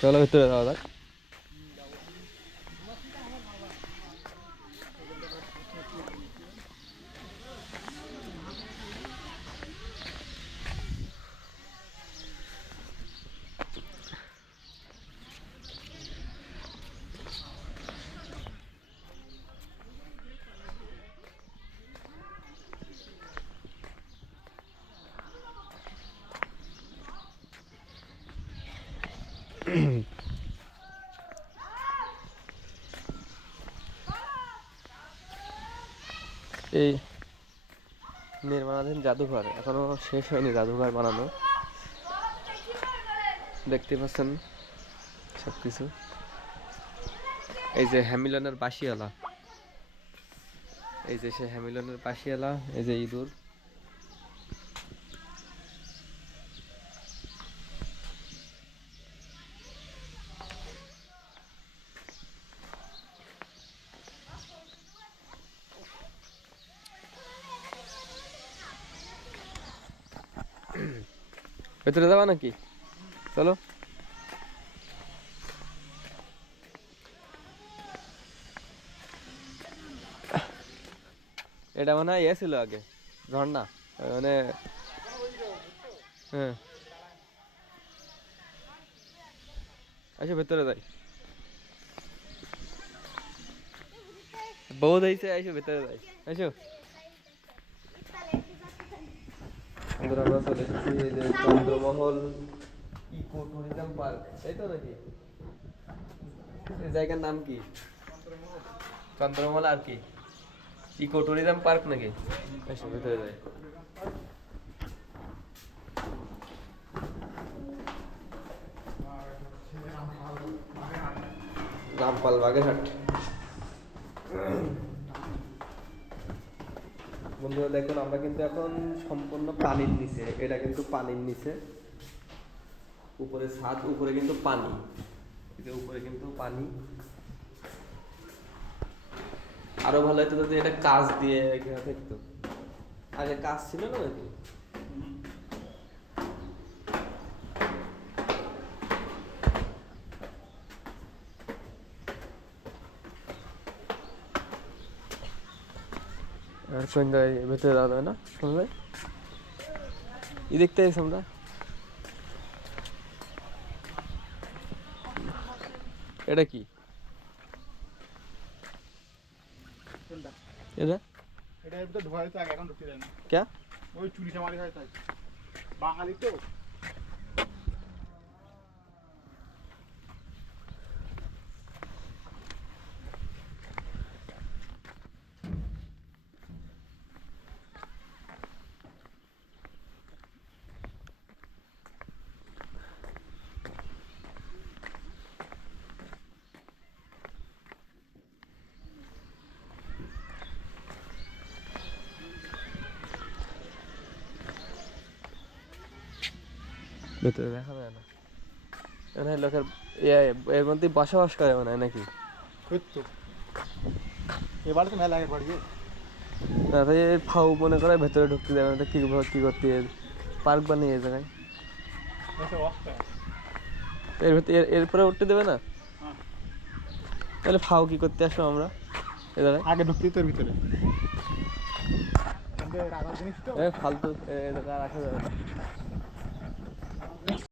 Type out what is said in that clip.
চলো ভিতরে যাওয়া যাক। এই নির্মাণাধীন জাদুঘর এখনো শেষ হয়নি, জাদুঘর বানানো দেখতে পাচ্ছেন সবকিছু। এই যে হ্যামিলনের বাঁশিওয়ালা, এই যে সে হ্যামিলনের বাঁশিওয়ালা, এই যে ইঁদুর। ভেতরে যাবা নাকি? চলো। এটা মনে হয় ইয়ে ছিল আগে, ঝর্ণা, মানে হ্যাঁ। আচ্ছা ভেতরে যাই, বহুত হয়েছে, আইসো ভেতরে যাই, আইসো। আমরা চলে এসেছি এই যে চন্দ্রমহল ইকো ট্যুরিজম পার্ক, তাই তো নাকি? এই জায়গার নাম কি? চন্দ্রমহল আর কি ইকো ট্যুরিজম পার্ক নাকি? আইসো ভেতরে যাই। রামপাল বাগেরহাট। বন্ধুরা দেখুন, আমরা কিন্তু এখন সম্পূর্ণ পানির নিচে, এটা কিন্তু পানির নিচে, উপরে ছাদ, উপরে কিন্তু পানি, এই যে উপরে কিন্তু পানি। আরো ভালো হতো যদি এটা কাঁচ দিয়ে ঘেরা থাকতো, আগে কাঁচ ছিল না নাকি? সন্ধ্যায় ভেতরে যাওয়া যায় না, সন্ধ্যায় ই দেখতে আসি আমরা। এটা কি? এটা এটা তো ঢোয়া হয়তো আগে, এখন ঢুকতে দেয় না। ক্যা? ওই চুরি চামারি হয় তাই, বাঙালি তো। ভেতরে দেখা যায় না, মানে লোকের এর মধ্যে বসবাস করে মনে হয় নাকি? তো এবার তো মেলা আগে বাড়িয়ে না তাই ফাউ মনে করে ভেতরে ঢুকতে দেবে না, কি কি করতে পার্ক বানিয়ে এই জায়গায়, এর ভেতরে এরপরে উঠতে দেবে না? তাহলে ফাউ কি করতে আসবো আমরা এ জায়গায়? আগে ঢুকতে তোর ভিতরে ফালতু ফালতু এ জায়গায় রাখা যাবে না।